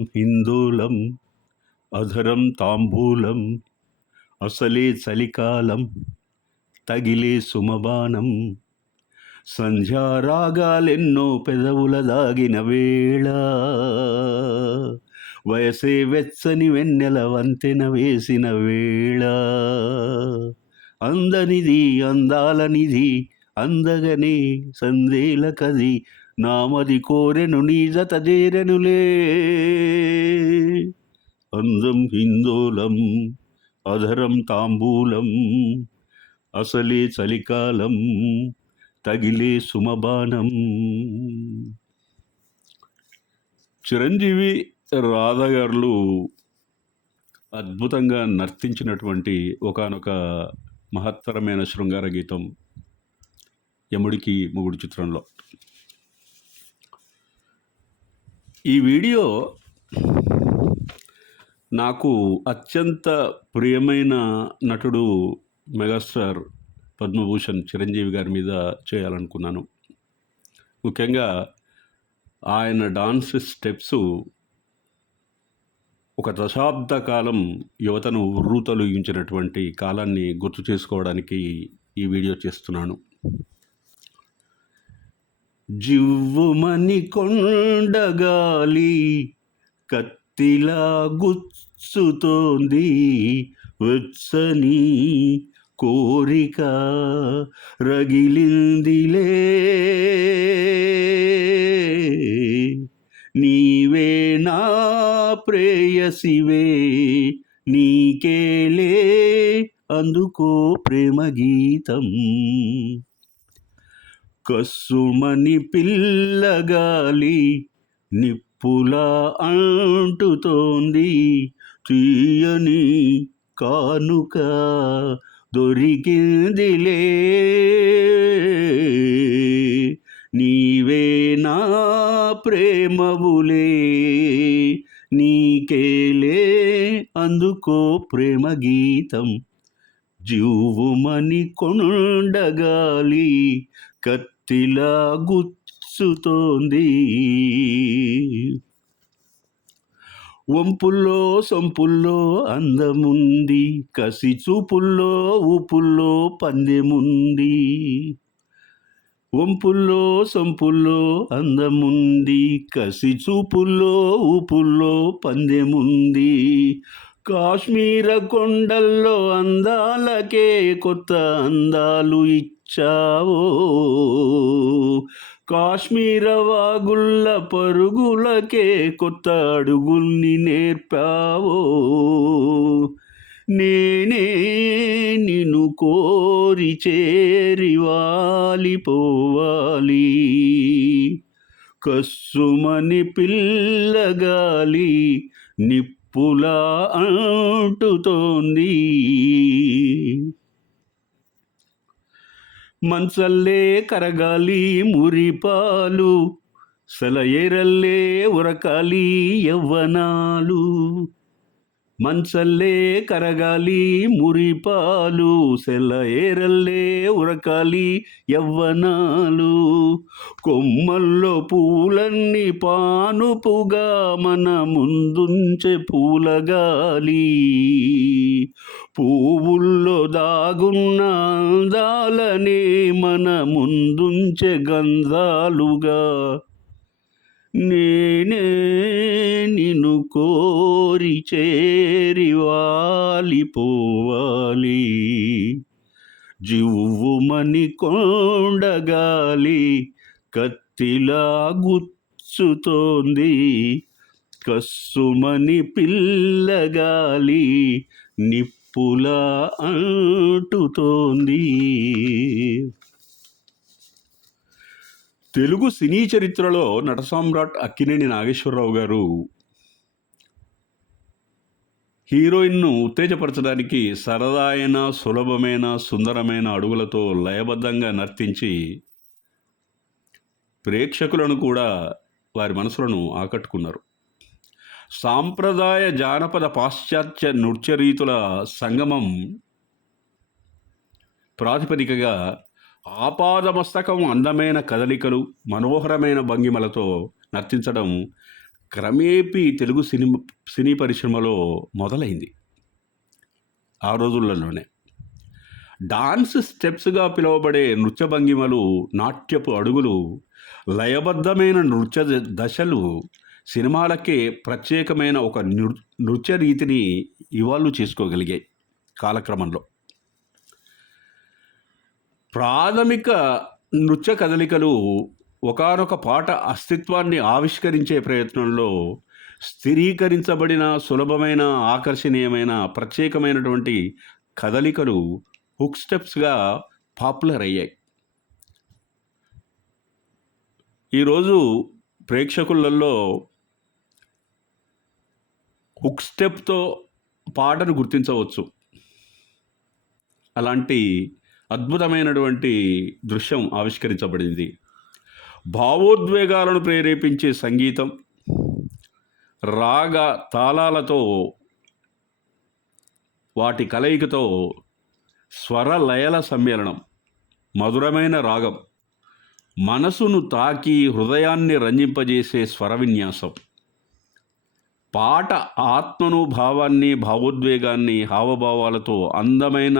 హిందూలం అధరం తాంబూలం అసలే చలికాలం తగిలే సుమబాణం సంధ్యారాగాలెన్నో పెదవుల దాగిన వేళ వయసే వెచ్చని వెన్నెల వంతెన వేసిన వేళ అందనిది అందాలనిది అందగనే సందేల కది నామది కోరెను నీ జత చేరెనులే అందం హిందోలం అధరం తాంబూలం అసలే చలికాలం తగిలే సుమబాణం. చిరంజీవి రాధ గారు అద్భుతంగా నర్తించినటువంటి ఒకానొక మహత్తరమైన శృంగార గీతం యముడికి మొగుడు చిత్రంలో. ఈ వీడియో నాకు అత్యంత ప్రియమైన నటుడు మెగాస్టార్ పద్మభూషణ్ చిరంజీవి గారి మీద చేయాలనుకున్నాను. ముఖ్యంగా ఆయన డాన్స్ స్టెప్స్ ఒక దశాబ్ద కాలం యువతను ఉర్రూతలూగించినటువంటి కాలాన్ని గుర్తు చేసుకోవడానికి ఈ వీడియో చేస్తున్నాను. జివ్వుమని కొండగాలి కత్తిలా గుచ్చుతోంది వెచ్చని కోరిక రగిలిందిలే నీవే నా ప్రేయసివే నీకేలే అందుకో ప్రేమ గీతం కస్సుమని పిల్లగాలి నిప్పులా అంటుతోంది తీయని కానుక దొరికిందిలే నీవే నా ప్రేమవులే నీకేలే అందుకో ప్రేమ గీతం జివ్వుమని కొండగాలి కత్తిలా గుచ్చుతోంది వంపుల్లో సొంపుల్లో అందముంది కసి చూపుల్లో ఊపుల్లో పందెముంది వంపుల్లో సొంపుల్లో అందముంది కసి చూపుల్లో ఊపుల్లో పందెముంది కాశ్మీర కొండల్లో అందాలకే కొత్త అందాలు ఇచ్చావో కాశ్మీర వాగుళ్ళ పరుగులకే కొత్త అడుగుల్ని నేర్పావో నేనే నిన్ను కోరి చేరి వాలిపోవాలి కస్సుమని పిల్లగాలి నిప్పులా అంటుతోంది మంచల్లే కరగాలి మురిపాలు సెలయేరల్లే ఉరకాలి యవ్వనాలు మంచల్లే కరగాలి మురిపాలు సెలయేరల్లే ఉరకాలి యవ్వనాలు కొమ్మల్లో పూలన్నీ పానుపుగా మన ముందుంచే పూలగాలి పువ్వుల్లో దాగున్న అందాలనే మన ముందుంచే గంధాలుగా నేనే నిన్ను కోరి చేరి వాలిపోవాలి జివ్వుమని కొండగాలి కత్తిలా గుచ్చుతోంది కస్సుమని పిల్లగాలి నిప్పులా అంటుతోంది. తెలుగు సినీ చరిత్రలో నట సామ్రాట్ అక్కినేని నాగేశ్వరరావు గారు హీరోయిన్ను ఉత్తేజపరచడానికి సరదాయన సులభమైన సుందరమైన అడుగులతో లయబద్ధంగా నర్తించి ప్రేక్షకులను కూడా వారి మనసులను ఆకట్టుకున్నారు. సాంప్రదాయ జానపద పాశ్చాత్య నృత్య రీతుల సంగమం ప్రాతిపదికగా ఆపాదమస్తకం అందమైన కదలికలు మనోహరమైన భంగిమలతో నర్తించడం క్రమేపీ తెలుగు సినీ పరిశ్రమలో మొదలైంది ఆ రోజులలోనే. డాన్స్ స్టెప్స్గా పిలువబడే నృత్య భంగిమలు, నాట్యపు అడుగులు, లయబద్ధమైన నృత్య దశలు సినిమాలకే ప్రత్యేకమైన ఒక నృత్య రీతిని ఇవాల్వ్ చేసుకోగలిగాయి కాలక్రమంలో. ప్రాథమిక నృత్య కదలికలు ఒకానొక పాట అస్తిత్వాన్ని ఆవిష్కరించే ప్రయత్నంలో స్థిరీకరించబడిన సులభమైన, ఆకర్షణీయమైన, ప్రత్యేకమైనటువంటి కదలికలు హుక్ స్టెప్స్గా పాపులర్ అయ్యాయి. ఈరోజు ప్రేక్షకులలో హుక్ స్టెప్తో పాటను గుర్తించవచ్చు. అలాంటి అద్భుతమైనటువంటి దృశ్యం ఆవిష్కరించబడింది. భావోద్వేగాలను ప్రేరేపించే సంగీతం, రాగ తాళాలతో, వాటి కలయికతో స్వర లయల సమ్మేళనం, మధురమైన రాగం, మనసును తాకి హృదయాన్ని రంజింపజేసే స్వర విన్యాసం, పాట ఆత్మను, భావాన్ని, భావోద్వేగాన్ని, హావభావాలతో, అందమైన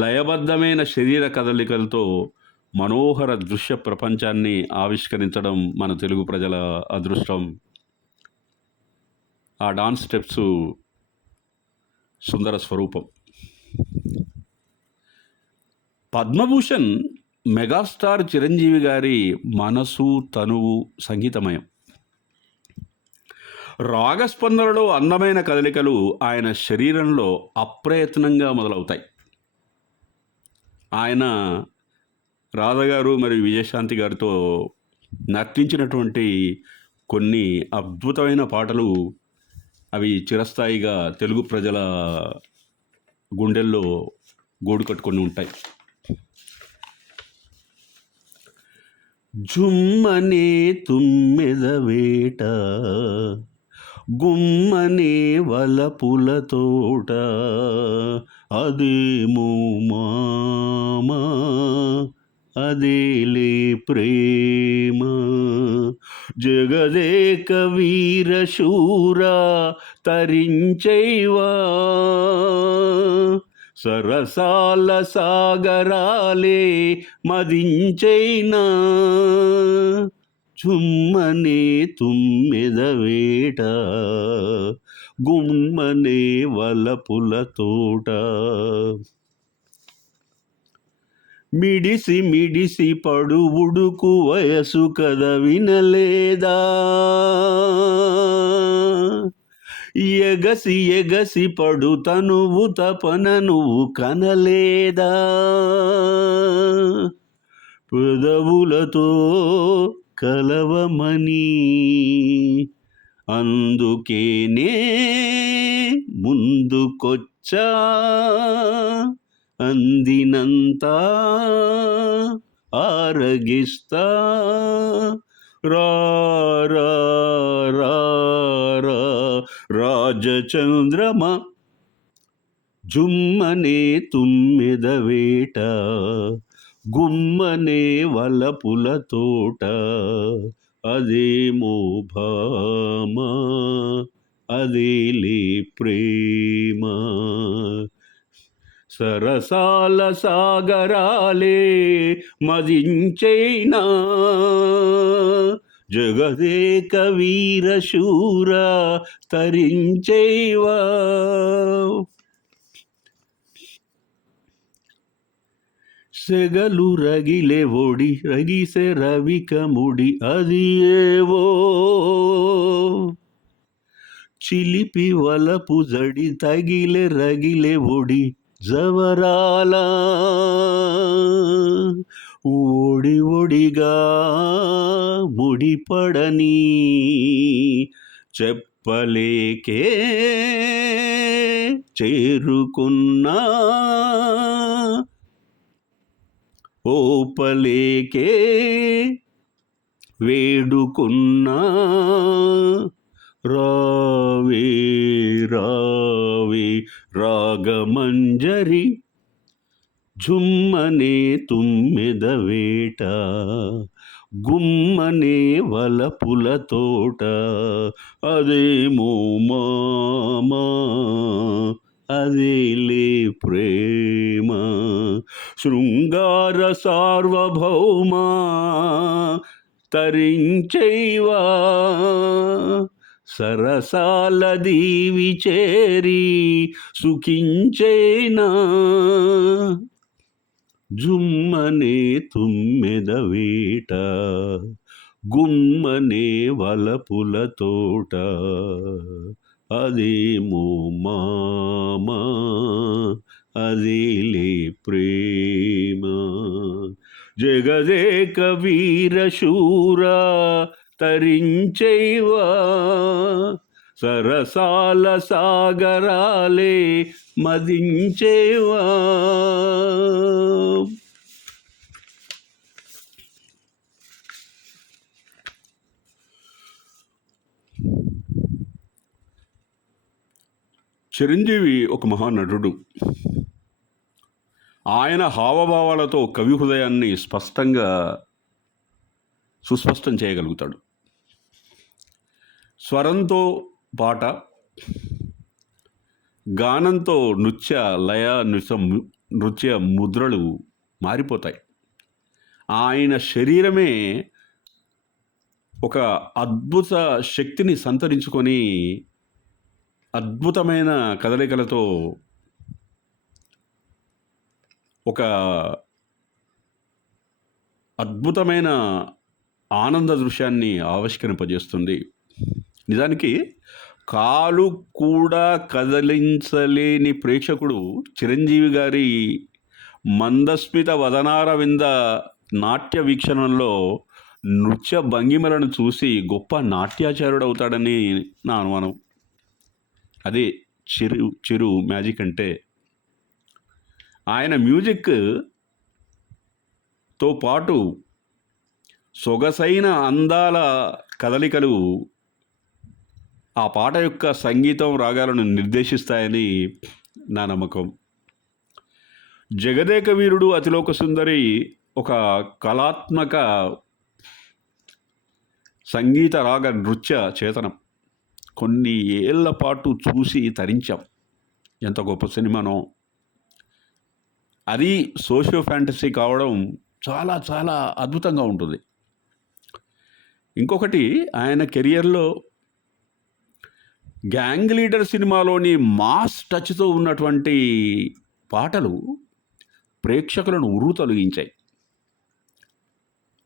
లయబద్ధమైన శరీర కదలికలతో మనోహర దృశ్య ప్రపంచాన్ని ఆవిష్కరించడం మన తెలుగు ప్రజల అదృష్టం. ఆ డాన్స్ స్టెప్స్ సుందర స్వరూపం. పద్మభూషణ్ మెగాస్టార్ చిరంజీవి గారి మనసు, తనువు సంగీతమయం. రాగస్పందనలో అందమైన కదలికలు ఆయన శరీరంలో అప్రయత్నంగా మొదలవుతాయి. ఆయన రాధగారు మరియు విజయశాంతి గారితో నర్తించినటువంటి కొన్ని అద్భుతమైన పాటలు, అవి చిరస్థాయిగా తెలుగు ప్రజల గుండెల్లో గూడు కట్టుకొని ఉంటాయి. జుమ్మనే తుమ్మెద వేట, గుమ్మనే వలపుల తోట, అదేమో మామా అదేలే ప్రేమ, జగదేక వీర శూరా తరించైవా, సరసాల సాగరాలే మదించైనా, చుమ్మనే తుమ్మెద వేట, గుమ్మనే వలపుల తోట. మిడిసి మిడిసి పడు ఉడుకు వయసు కథ వినలేదా, ఎగసి ఎగసి పడు తనువు తపన నువ్వు కనలేదా, పెదవులతో కలవమని అందుకేనే ముందుకొచ్చా, అందినంతా ఆరగిస్తా, రా రా రా రా రాజచంద్రమా, జుమ్మనే తుమ్మెద వేట, గుమ్మనే వలపుల తోట, అదేమో భామా అదేలే ప్రేమ, సరసాల సాగరాలే మదించైనా, జగదేక వీర శూర తరించైవా. సెగలు రగిలే ఒడి రగిసే రవిక ముడి, అది ఏవో చిలిపి వలపు జడి తగిలే రగిలే ఒడి, జవరాల ఓడి ఒడిగా ముడిపడని, చెప్పలేకే చేరుకున్నా, ఓపలేకే వేడుకున్నా, రావే రావే రాగమంజరి, జుమ్మనే తుమ్మెద వేట, గుమ్మనే వలపుల తోట అదేమో మామా అదేలే ప్రేమ శృంగార సార్వభౌమా తరించైవా సరసాల దీవి చేరి సుఖించేనా జుమ్మనే తుమ్మెద వేట గుమ్మనే వలపుల తోట అదేమో మామా అదేలే ప్రేమ జగదేక వీరశూర తరించైవా సరసాల సాగరాలే మదించేవా. చిరంజీవి ఒక మహానటుడు. ఆయన హావభావాలతో కవి హృదయాన్ని సుస్పష్టం చేయగలుగుతాడు. స్వరంతో పాట, గానంతో నృత్య లయ నృత్య ముద్రలు మారిపోతాయి. ఆయన శరీరమే ఒక అద్భుత శక్తిని సంతరించుకొని అద్భుతమైన కదలికలతో ఒక అద్భుతమైన ఆనంద దృశ్యాన్ని ఆవిష్కరింపజేస్తుంది. నిజానికి కాలు కూడా కదిలించలేని ప్రేక్షకుడు చిరంజీవి గారి మందస్మిత వదనారవింద నాట్య వీక్షణంలో నృత్య భంగిమలను చూసి గొప్ప నాట్యాచార్యుడు అవుతాడని నా అనుమానం. అదే చిరు మ్యాజిక్ అంటే. ఆయన మ్యూజిక్తో పాటు సొగసైన అందాల కదలికలు ఆ పాట యొక్క సంగీతం రాగాలను నిర్దేశిస్తాయని నా నమ్మకం. జగదేక వీరుడు అతిలోక సుందరి ఒక కళాత్మక సంగీత రాగ నృత్య చేతనం. కొన్ని ఏళ్ల పాటు చూసి తరించాం. ఎంత గొప్ప సినిమానో. అది సోషియో ఫ్యాంటసీ కావడం చాలా చాలా అద్భుతంగా ఉంటుంది. ఇంకొకటి, ఆయన కెరియర్లో గ్యాంగ్ లీడర్ సినిమాలోని మాస్ టచ్తో ఉన్నటువంటి పాటలు ప్రేక్షకులను ఉర్రు తొలగించాయి.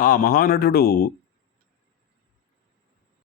ఆ మహానటుడు